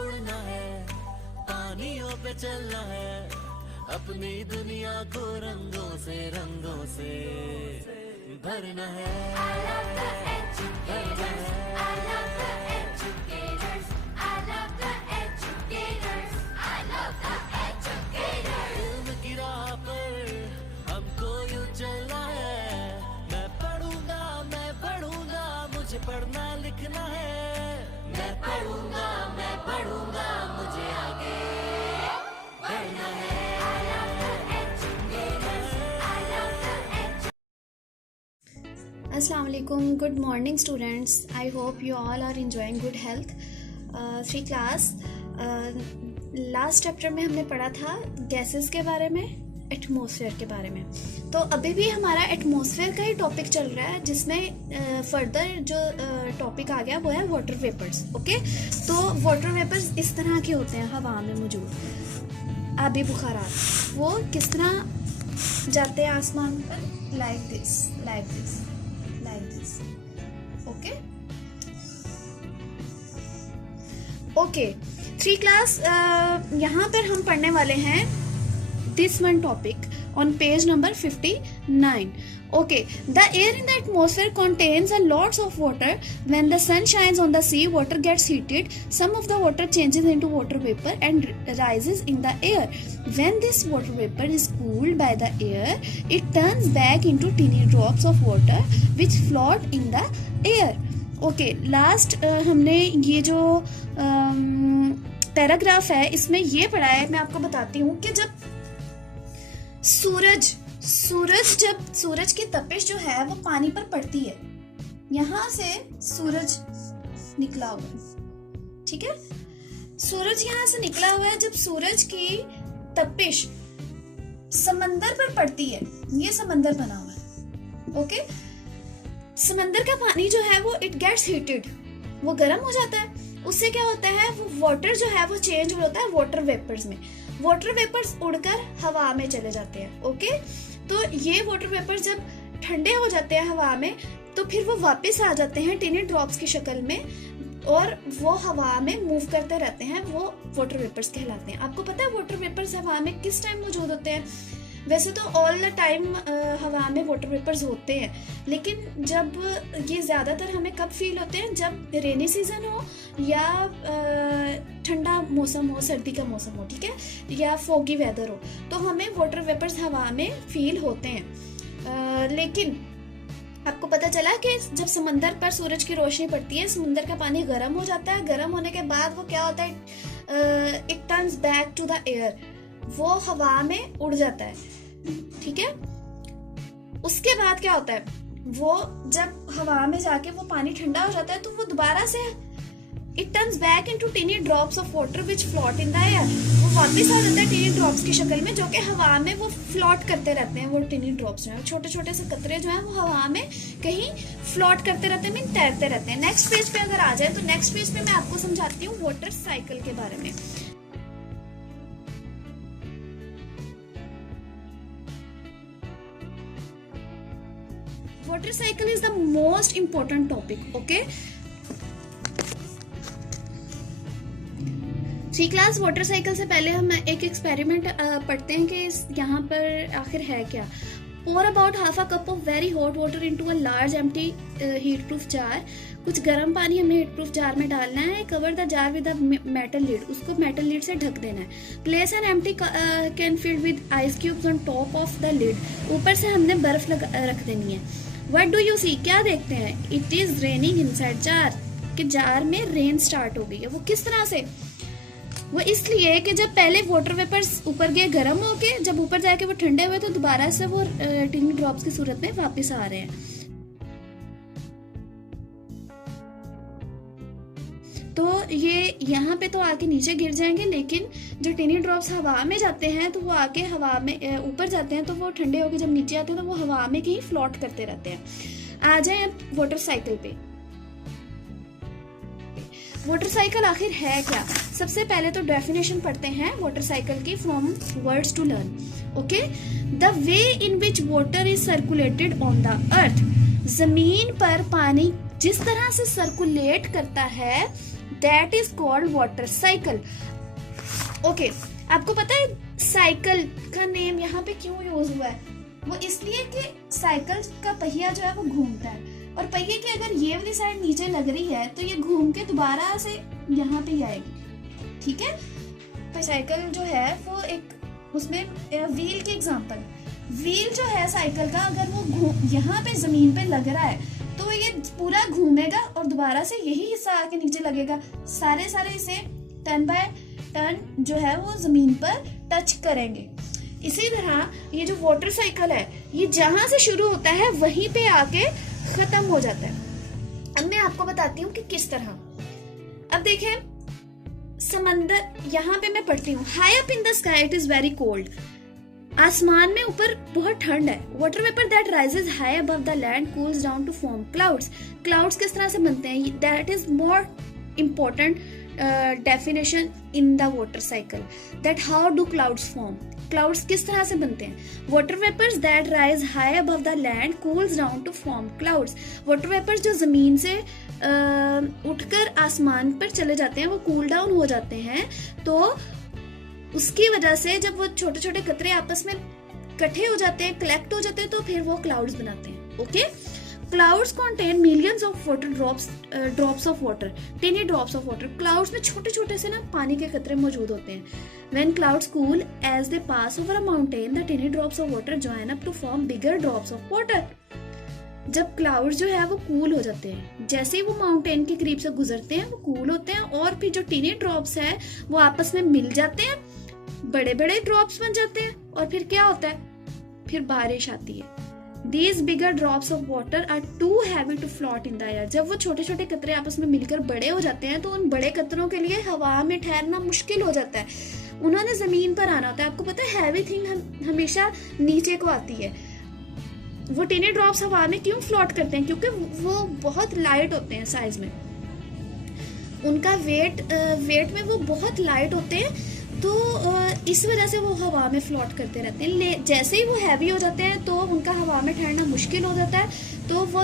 उड़ना है, पानियों पे चलना है, अपनी दुनिया को रंगों से भरना है। I love the educators. I love the educators. I love the educators. I love the educators. इल्म की राह पर हमको यूं चलना है, मैं पढ़ूंगा, मुझे पढ़ना लिखना है। मैं पढ़ूंगा, मुझे आगे बढ़ना है। I love the educators. I love the educators. Assalamu alaikum. Good morning, students. I hope you all are enjoying good health. 3 class. Last chapter में हमने पढ़ा था गैसेस के बारे में, एटमॉस्फेयर के बारे में। तो अभी भी हमारा एटमॉस्फेयर का ही टॉपिक चल रहा है, जिसमें फर्दर जो टॉपिक आ गया वो है वाटर वेपर्स। ओके, तो वाटर वेपर्स इस तरह के होते हैं हवा में मौजूद आबी बुखारात। वो किस तरह जाते हैं आसमान पर, लाइक दिस। Okay 3 class. यहाँ पर हम पढ़ने वाले हैं this one topic on page number 59. Okay, the air in the atmosphere contains a lots of water. When the sun shines on the sea, water gets heated. Some of the water changes into water vapor and rises in the air. When this water vapor is cooled by the air, it turns back into tiny drops of water which float in the air. Okay, last हमने ये जो paragraph है इसमें ये पढ़ा है, मैं आपको बताती हूँ कि जब सूरज की तपिश जो है वो पानी पर पड़ती है, यहाँ से सूरज निकला हुआ है, ठीक है। सूरज यहाँ से निकला हुआ है। जब सूरज की तपिश समंदर पर पड़ती है, ये समंदर बना हुआ है। ओके, समंदर का पानी जो है वो इट गेट्स हीटेड, वो गर्म हो जाता है। उससे क्या होता है, वो वाटर जो है वो चेंज होता है वाटर वेपर्स में। वाटर वेपर्स उड़कर हवा में चले जाते हैं। ओके, तो ये वाटर वेपर्स जब ठंडे हो जाते हैं हवा में, तो फिर वो वापस आ जाते हैं टिनी ड्रॉप्स की शक्ल में, और वो हवा में मूव करते रहते हैं। वो वाटर वेपर्स कहलाते हैं। आपको पता है वाटर वेपर्स हवा में किस टाइम मौजूद होते हैं? वैसे तो ऑल द टाइम हवा में वाटर वेपर्स होते हैं, लेकिन जब ये ज़्यादातर हमें कब फील होते हैं, जब रेनी सीजन हो या ठंडा मौसम हो, सर्दी का मौसम हो, ठीक है, या फॉगी वेदर हो, तो हमें वाटर वेपर्स हवा में फील होते हैं। लेकिन आपको पता चला कि जब समंदर पर सूरज की रोशनी पड़ती है, समंदर का पानी गर्म हो जाता है। गर्म होने के बाद वो क्या होता है, it turns back to the air, वो हवा में उड़ जाता है, ठीक है। उसके बाद क्या होता है, वो जब हवा में जाके वो पानी ठंडा हो जाता है, तो वो दोबारा से it turns back into टिनी drops of water which float in the air. वो वापस आ जाता है टिनी ड्रॉप्स की शक्ल में, जो कि हवा में वो फ्लोट करते रहते हैं। वो टिनी ड्रॉप्स जो है, छोटे छोटे से कतरे जो हैं, वो हवा में कहीं फ्लोट करते रहते हैं, मीन तैरते रहते हैं। नेक्स्ट पेज पे अगर आ जाए, तो नेक्स्ट पेज पे मैं आपको समझाती हूँ वाटर साइकिल के बारे में। Water cycle is the most important topic. Okay. 3 class water cycle से पहले हम एक एक्सपेरिमेंट पढ़ते हैं कि यहाँ पर आखिर है क्या। Pour about half a cup of very hot water into a large empty heat-proof jar. कुछ गर्म पानी हमें हीट-प्रूफ जार में डालना है। Cover the jar with a metal lid. उसको मेटल लिड से ढक देना है। Place an empty can filled with ice cubes on top of the lid. ऊपर से हमने बर्फ रख देनी है। What do you see? क्या देखते हैं? It is raining inside jar. कि जार में रेन स्टार्ट हो गई है। वो किस तरह से? वो इसलिए कि जब पहले वाटर वेपर्स ऊपर गए गर्म होके, जब ऊपर जाके वो ठंडे हुए, तो दोबारा से वो टिनी ड्रॉप्स की सूरत में वापस आ रहे हैं। तो ये यहाँ पे तो आके नीचे गिर जाएंगे, लेकिन जो टिनी ड्रॉप्स हवा में जाते हैं, तो वो आके हवा में ऊपर जाते हैं, तो वो ठंडे होके जब नीचे आते हैं, तो वो हवा में कहीं फ्लोट करते रहते हैं। आ जाए वाटर साइकिल पे। वाटर साइकिल आखिर है क्या? सबसे पहले तो डेफिनेशन पढ़ते हैं वाटर साइकिल की, from words to learn. Okay, the way in which water is circulated on the earth. जमीन पर पानी जिस तरह से सर्कुलेट करता है that is called water cycle. Okay, आपको पता है साइकिल का नेम यहाँ पे क्यों यूज हुआ है? वो इसलिए कि साइकिल का पहिया जो है वो घूमता है, और पहिए की अगर ये वाली साइड नीचे लग रही है तो ये घूम के दोबारा से यहाँ पे ही आएगी। ठीक है, तो साइकिल जो है वो एक उसमें व्हील की एग्जांपल, व्हील जो है साइकिल का अगर वो यहाँ पे जमीन पे लग रहा है तो ये पूरा घूमेगा और दोबारा से यही हिस्सा आके नीचे लगेगा, सारे इसे टर्न बाय टर्न जो है वो जमीन पर टच करेंगे। इसी तरह ये जो वाटर साइकिल है ये जहां से शुरू होता है वहीं पे आके खत्म हो जाता है। अब मैं आपको बताती हूँ कि किस तरह। अब देखें, समंदर, यहाँ पे मैं पढ़ती हूँ, high up in the sky it is very cold, आसमान में ऊपर बहुत ठंड है। Water vapour that rises high above the land cools down to form clouds. Clouds किस तरह से बनते हैं, that is more important definition in the water cycle, that how do clouds form. Clouds किस तरह से बनते हैं? Water vapours that rise high above the land cools down to form clouds. Water vapours जो जमीन से उठकर आसमान पर चले जाते हैं वो कूल डाउन हो जाते हैं, तो उसकी वजह से जब वो छोटे छोटे कतरे आपस में इकट्ठे हो जाते हैं, कलेक्ट हो जाते हैं, तो फिर वो क्लाउड्स बनाते हैं। Okay, clouds contain millions of water drops of water, टिनी drops of water. Clouds में छोटे छोटे से ना पानी के कतरे मौजूद होते हैं। When clouds cool as they pass over a mountain the tiny drops of water join up to form bigger drops of water. जब क्लाउड्स जो है वो कूल हो जाते हैं, जैसे ही वो माउंटेन के करीब से गुजरते हैं वो कूल होते हैं, और फिर जो टिनी ड्रॉप्स है वो आपस में मिल जाते हैं, बड़े बड़े ड्रॉप्स बन जाते हैं, और फिर क्या होता है, फिर बारिश आती है। These bigger drops of water are too heavy to float in the air। जब वो छोटे छोटे कतरे आपस में मिलकर बड़े हो जाते हैं तो उन बड़े कतरों के लिए हवा में ठहरना मुश्किल हो जाता है, उन्होंने जमीन पर आना होता है। आपको पता है हैवी थिंग हमेशा नीचे को आती है। वो टिनी ड्रॉप्स हवा में क्यों फ्लोट करते हैं? क्योंकि वो बहुत लाइट होते हैं साइज में, उनका वेट में वो बहुत लाइट होते हैं, तो इस वजह से वो हवा में फ्लोट करते रहते हैं। जैसे ही वो हैवी हो जाते हैं तो उनका हवा में ठहरना मुश्किल हो जाता है, तो वो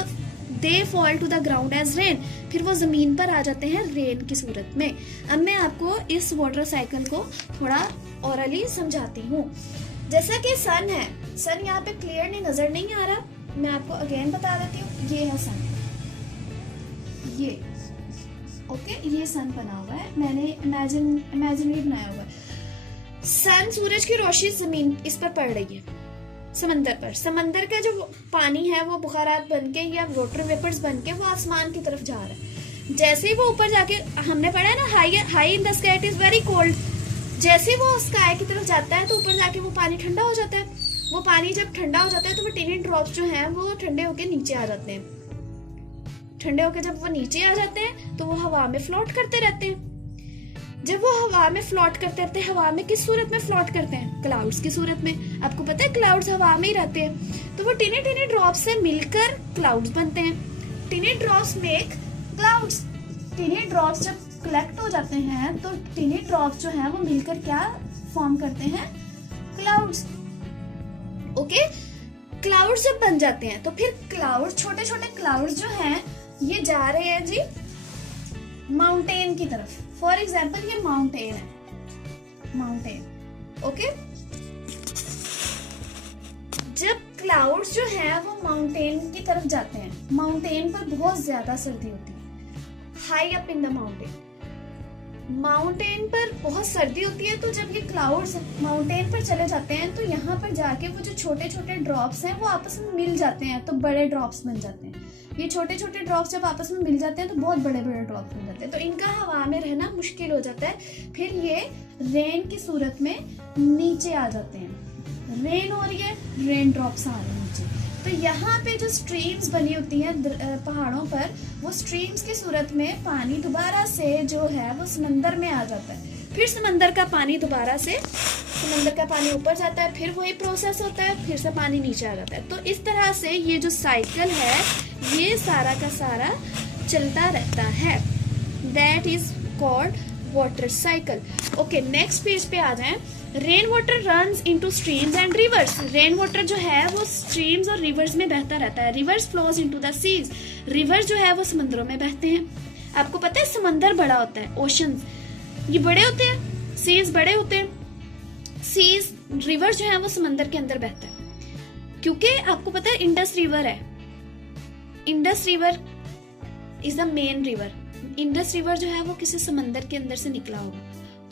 they fall to the ground as rain, फिर वो जमीन पर आ जाते हैं रेन की सूरत में। अब मैं आपको इस वाटर साइकिल को थोड़ा ओरली समझाती हूँ। जैसा कि सन है, सन यहाँ पे क्लियर नहीं नजर नहीं आ रहा, मैं आपको अगेन बता देती हूँ। ये है सन, ये ओके, ये सन बना हुआ है, मैंने इमेजिनरी बनाया हुआ है। सन, सूरज की रोशनी जमीन इस पर पड़ रही है, समंदर पर। समंदर का जो पानी है वो बुखारात बनके या वाटर वेपर्स बनके वो आसमान की तरफ जा रहा है। जैसे ही वो ऊपर जाके, हमने पढ़ा है ना, high in the sky it is very cold, जैसे ही वो स्काई की तरफ जाता है तो ऊपर जाके वो पानी ठंडा हो जाता है। वो पानी जब ठंडा हो जाता है तो वो टिनी ड्रॉप्स जो हैं वो ठंडे होके नीचे आ जाते हैं। ठंडे होके जब वो नीचे आ जाते हैं तो वो हवा में फ्लोट करते रहते हैं। जब वो हवा में फ्लोट करते रहते हैं, हवा में किस सूरत में फ्लोट करते हैं? क्लाउड्स की सूरत में। आपको पता है क्लाउड्स हवा में ही रहते हैं, तो वो टिनी टिनी ड्रॉप्स से मिलकर क्लाउड्स बनते हैं। टिनी ड्रॉप्स मेक क्लाउड्स। टिनी ड्रॉप्स जब कलेक्ट हो जाते हैं तो टिनी ड्रॉप्स जो हैं वो मिलकर क्या फॉर्म करते हैं? क्लाउड्स। ओके, क्लाउड्स जब बन जाते हैं तो फिर क्लाउड्स, छोटे छोटे क्लाउड्स जो हैं ये जा रहे हैं जी माउंटेन की तरफ। फॉर एग्जाम्पल ये माउंटेन है, माउंटेन। ओके, जब क्लाउड्स जो हैं वो माउंटेन की तरफ जाते हैं, माउंटेन पर बहुत ज्यादा सर्दी होती है, high up in the mountain, mountain पर बहुत सर्दी होती है, तो जब ये क्लाउड्स माउंटेन पर चले जाते हैं तो यहाँ पर जाके वो जो छोटे छोटे ड्रॉप्स हैं वो आपस में मिल जाते हैं, तो बड़े ड्रॉप्स बन जाते हैं। ये छोटे छोटे ड्रॉप्स जब आपस में मिल जाते हैं तो बहुत बड़े बड़े ड्रॉप्स बन जाते हैं, तो इनका हवा में रहना मुश्किल हो जाता है। फिर ये रेन की सूरत में नीचे आ जाते हैं। रेन हो रही है, रेन ड्रॉप्स आ रहे हैं नीचे, तो यहाँ पे जो स्ट्रीम्स बनी होती हैं पहाड़ों पर, वो स्ट्रीम्स की सूरत में पानी दोबारा से जो है वो समंदर में आ जाता है। फिर समंदर का पानी दोबारा से, समंदर का पानी ऊपर जाता है, फिर वही प्रोसेस होता है, फिर से पानी नीचे आ जाता है। तो इस तरह से ये जो साइकिल है ये सारा का सारा चलता रहता है। That is called water cycle. Okay, next page पे आ जाएं। Rain water runs into streams and reverse. Rain water जो है वो स्ट्रीम्स और रिवर्स में बहता रहता है। Rivers flows into the seas. Rivers जो है वो समुद्रों में बहते हैं। आपको पता है समंदर बड़ा होता है, ओशंस ये बड़े होते हैं, सीज बड़े होते हैं। सीज रिवर जो है वो समंदर के अंदर बहता है, क्योंकि आपको पता है इंडस रिवर है, Indus river is the main river. Indus river जो है वो किसी समंदर के अंदर से निकला होगा,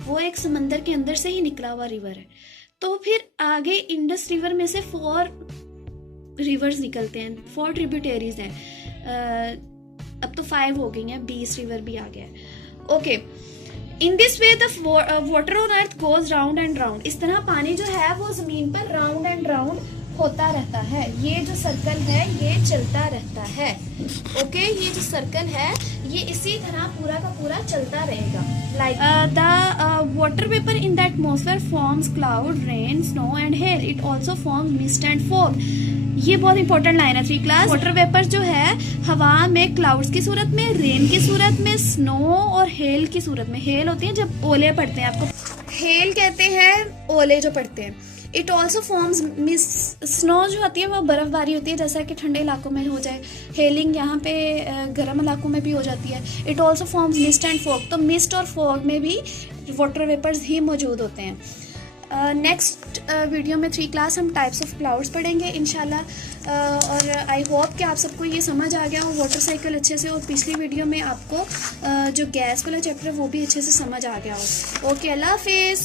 वो एक समंदर के अंदर से ही निकला हुआ रिवर है। तो फिर आगे इंडस रिवर में से 4 रिवर्स निकलते हैं, 4 ट्रिब्यूटरीज हैं। अब तो 5 हो गई हैं, 20 रिवर भी आ गया है। Okay, in this way the water on earth goes round and round. इस तरह पानी जो है वो जमीन पर राउंड एंड राउंड होता रहता है। ये जो सर्कल है ये चलता रहता है। ओके, ये जो सर्कल है ये इसी तरह पूरा का पूरा चलता रहेगा। Like the water vapour in the atmosphere forms cloud, rain, snow and hell. It also forms mist and fog. ये बहुत इंपॉर्टेंट लाइन है 3 क्लास। वाटर वेपर जो है हवा में क्लाउड्स की सूरत में, रेन की सूरत में, स्नो और हेल की सूरत में। हेल होती है जब ओले पड़ते हैं, आपको हेल कहते हैं ओले जो पड़ते हैं। It also forms mist. Snow जो होती है वो बर्फबारी होती है, जैसा कि ठंडे इलाकों में हो जाए। हेलिंग यहाँ पे गर्म इलाकों में भी हो जाती है। It also forms mist and fog. तो मिस्ट और फॉग में भी वाटर वेपर्स ही मौजूद होते हैं। नेक्स्ट वीडियो में 3 क्लास हम टाइप्स ऑफ क्लाउड्स पढ़ेंगे इंशाल्लाह। और आई होप कि आप सबको ये समझ आ गया हो वाटर साइकिल अच्छे से, और पिछली वीडियो में आपको जो गैस वाला चैप्टर है वो भी अच्छे से समझ आ गया हो। ओके, अल्लाह हाफिज़।